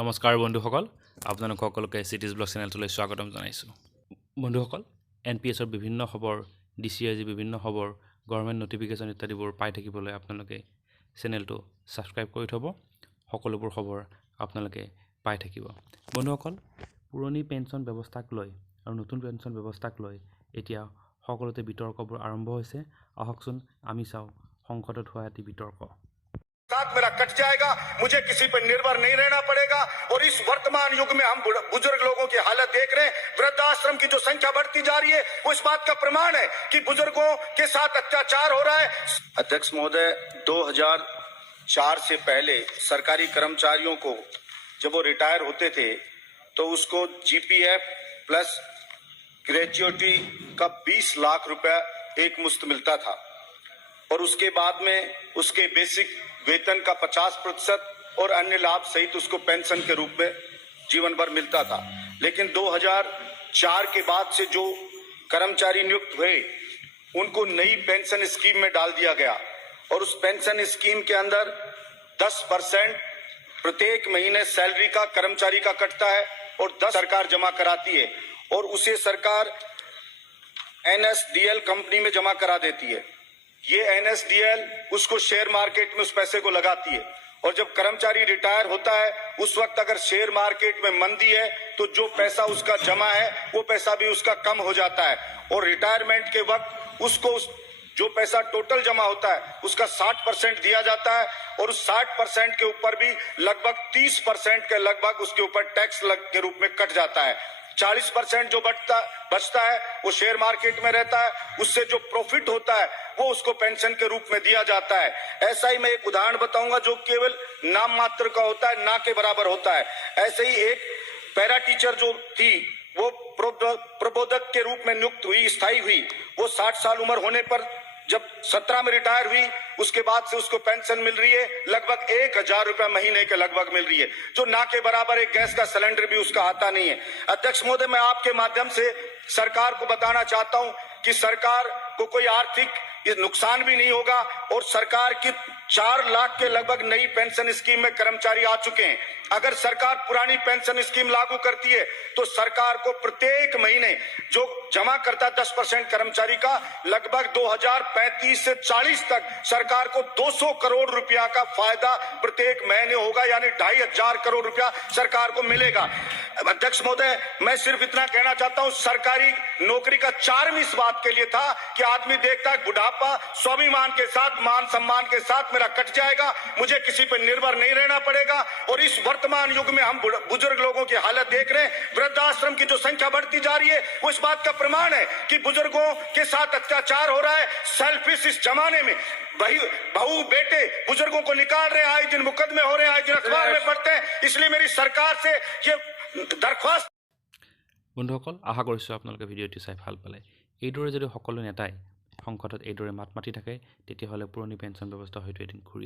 নমস্কাৰ বন্ধুসকল, আপোনালোক সকলোকে চিটিজ ব্লগ চেনেলটোলৈ স্বাগতম জনাইছোঁ। বন্ধুসকল, NPSৰ বিভিন্ন খবৰ, DCIG বিভিন্ন খবৰ, গভৰ্ণমেণ্ট নটিফিকেশ্যন ইত্যাদিবোৰ পাই থাকিবলৈ আপোনালোকে চেনেলটো ছাবস্ক্ৰাইব কৰি থ'ব। সকলোবোৰ খবৰ আপোনালোকে পাই থাকিব। বন্ধুসকল, পুৰণি পেঞ্চন ব্যৱস্থাক লৈ আৰু নতুন পেঞ্চন ব্যৱস্থাক লৈ এতিয়া সকলোতে বিতৰ্কবোৰ আৰম্ভ হৈছে। আহকচোন আমি চাওঁ সংসদত হোৱা এটি বিতৰ্ক। साथ मेरा कट जाएगा, मुझे किसी पर निर्भर नहीं रहना पड़ेगा। और इस वर्तमान युग में हम बुजुर्ग लोगों की हालत देख रहे हैं, वृद्धाश्रम की जो संख्या बढ़ती जा रही है वो इस बात का प्रमाण है कि बुजुर्गों के साथ अत्याचार हो रहा है। अध्यक्ष महोदय, 2004 से पहले सरकारी कर्मचारियों को जब वो रिटायर होते थे तो उसको GPF प्लस ग्रेच्युटी का 20 लाख रुपया एक मुश्त मिलता था और उसके बाद में उसके बेसिक वेतन का 50% और अन्य लाभ सहित उसको पेंशन के रूप में जीवन भर मिलता था। लेकिन 2004 के बाद से जो कर्मचारी नियुक्त हुए उनको नई पेंशन स्कीम में डाल दिया गया और उस पेंशन स्कीम के अंदर 10% प्रत्येक महीने सैलरी का कर्मचारी का कटता है और 10 सरकार जमा कराती है और उसे सरकार NSDL कंपनी में जमा करा देती है। ये NSDL उसको शेयर मार्केट में उस पैसे को लगाती है और जब कर्मचारी रिटायर होता है उस वक्त अगर शेयर मार्केट में मंदी है तो जो पैसा उसका जमा है वो पैसा भी उसका कम हो जाता है और रिटायरमेंट के वक्त उसको जो पैसा टोटल जमा होता है उसका 60% दिया जाता है और उस 60% के ऊपर भी लगभग 30% के लगभग उसके ऊपर टैक्स के रूप में कट जाता है। 40% जो बचता है वो शेयर मार्केट में रहता है, उससे जो प्रॉफिट होता है वो उसको पेंशन के रूप में दिया जाता है। ऐसा ही मैं एक उदाहरण बताऊंगा जो केवल नाम मात्र का होता है, ना के बराबर होता है। ऐसे ही एक पैरा टीचर जो थी वो प्रबोधक के रूप में नियुक्त हुई, स्थायी हुई। वो 60 साल उम्र होने पर जब 17 में रिटायर हुई उसके बाद से उसको पेंशन मिल रही है लगभग 1000 रुपए महीने के लगभग मिल रही है, जो ना के बराबर एक गैस का सिलेंडर भी उसका आता नहीं है। अध्यक्ष महोदय, मैं आपके माध्यम से सरकार को बताना चाहता हूं कि सरकार को कोई आर्थिक नुकसान भी नहीं होगा और सरकार की 4 लाख के लगभग नई पेंशन स्कीम में कर्मचारी आ चुके हैं। अगर सरकार पुरानी पेंशन स्कीम लागू करती है तो सरकार को प्रत्येक महीने जो जमा करता 10% कर्मचारी का लगभग 2035 से 40 तक सरकार को 200 करोड़ रुपया का फायदा प्रत्येक महीने होगा, यानी 2500 करोड़ रुपया सरकार को मिलेगा। अध्यक्ष महोदय, मैं सिर्फ इतना कहना चाहता हूं, सरकारी नौकरी का चार्म इस बात के लिए था कि आदमी देखता है बुढ़ापा स्वाभिमान के साथ, मान सम्मान के साथ मेरा कट जाएगा, मुझे किसी पर निर्भर नहीं रहना पड़ेगा। और इस वर्तमान युग में हम बुजुर्ग लोगों की हालत देख रहे हैं, वृद्धाश्रम की जो संख्या बढ़ती जा रही है वो इस बात का प्रमाण है कि बुजुर्गों के साथ अत्याचार हो रहा है। सेल्फिश इस जमाने में बहू बेटे बुजुर्गों को निकाल रहे हैं, आए दिन मुकदमे हो रहे हैं, आए दिन अखबार में पढ़ते हैं। इसलिए मेरी सरकार से ये दरख्वास्त। বন্ধুসকল, আশা কৰিছোঁ আপোনালোকে ভিডিঅ'টি চাই ভাল পালে। এইদৰে যদি সকলো নেতাই সংসদত এইদৰে মাত মাতি থাকে তেতিয়াহ'লে পুৰণি পেঞ্চন ব্যৱস্থা হয়তো এদিন ঘূৰি